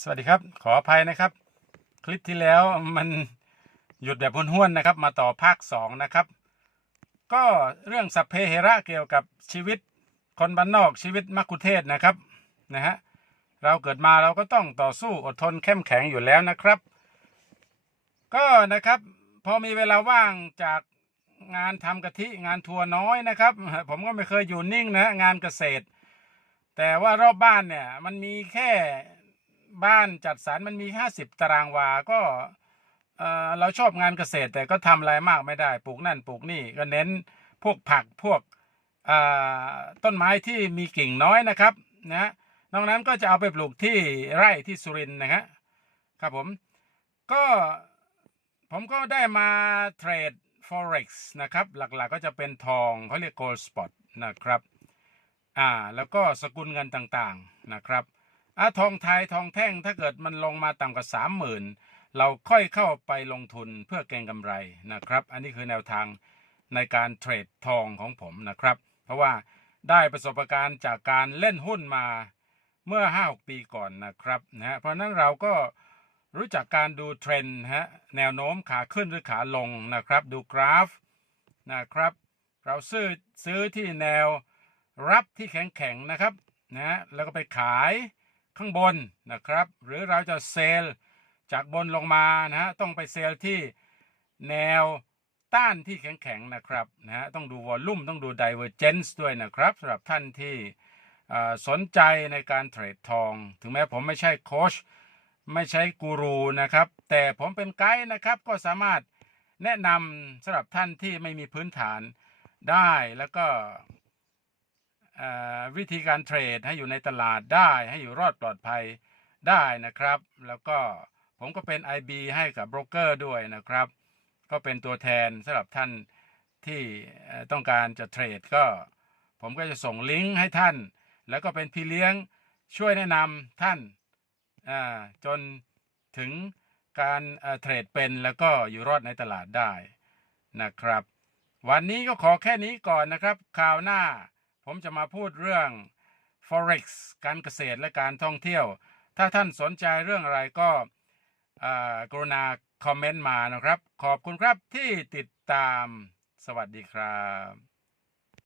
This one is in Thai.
สวัสดีครับ ขออภัยนะครับ คลิปที่แล้วมันหยุดแบบห้วนๆนะครับ มาต่อภาคสองนะครับ ก็เรื่องสัพเพเหระเกี่ยวกับชีวิตคนบ้านนอกชีวิตมักคุเทศนะครับนะฮะเราเกิดมาเราก็ต้องต่อสู้อดทนเข้มแข็งอยู่แล้วนะครับ ก็นะครับ พอมีเวลาว่างจากงานทำกะทิงานทัวร์น้อยนะครับ ผมก็ไม่เคยอยู่นิ่งนะงานเกษตร แต่ว่ารอบบ้านเนี่ยมันมีแค่ บ้านจัดสรรมันมีห้าสิบตารางวา ก็เออเราชอบงานเกษตร แต่ก็ทำอะไรมากไม่ได้ ปลูกนั่นปลูกนี่ก็เน้นพวกผักพวกเอ่อต้นไม้ที่มีกิ่งน้อยนะครับนะนอกนั้นก็จะเอาไปปลูกที่ไร่ที่สุรินทร์นะฮะครับผมก็ผมก็ได้มาเทรด forex นะครับ หลักๆก็จะเป็นทองเขาเรียก gold spot นะครับอ่าแล้วก็สกุลเงินต่างๆนะครับ อาทองไทยทองแท่งถ้าเกิดมันลงมาต่ำกว่าสามหมื่นเราค่อยเข้าไปลงทุนเพื่อเก็งกำไรนะครับ อันนี้คือแนวทางในการเทรดทองของผมนะครับ เพราะว่าได้ประสบการณ์จากการเล่นหุ้นมาเมื่อ 5-6 ปีก่อนนะครับนะฮะเพราะนั้นเราก็รู้จักการดูเทรนด์ฮะแนวโน้มขาขึ้นหรือขาลงนะครับ ดูกราฟนะครับ เราซื้อซื้อที่แนวรับที่แข็งๆนะครับนะแล้วก็ไปขาย ข้างบนนะครับ หรือเราจะเซลจากบนลงมานะฮะต้องไปเซลที่แนวต้านที่แข็งๆนะครับนะฮะต้องดูวอลลุ่มต้องดู divergence ด้วยนะครับสำหรับท่านที่สนใจในการเทรดทอง ถึงแม้ผมไม่ใช่โค้ชไม่ใช่กูรูนะครับ แต่ผมเป็นไกด์นะครับก็สามารถแนะนำสำหรับท่านที่ไม่มีพื้นฐานได้แล้วก็ วิธีการเทรดให้อยู่ในตลาดได้ ให้อยู่รอดปลอดภัยได้นะครับ แล้วก็ผมก็เป็น IB ให้กับโบรกเกอร์ด้วยนะครับ ก็เป็นตัวแทนสำหรับท่านที่ต้องการจะเทรดก็ ผมก็จะส่งลิงก์ให้ท่าน แล้วก็เป็นพี่เลี้ยงช่วยแนะนำท่านาจนถึงการเอ่อเทรดเป็นแล้วก็อยู่รอดในตลาดได้นะครับ วันนี้ก็ขอแค่นี้ก่อนนะครับคราวหน้า ผมจะมาพูดเรื่อง forex การเกษตรและการท่องเที่ยว ถ้าท่านสนใจเรื่องอะไรก็กรุณาคอมเมนต์มานะครับ ขอบคุณครับที่ติดตาม สวัสดีครับ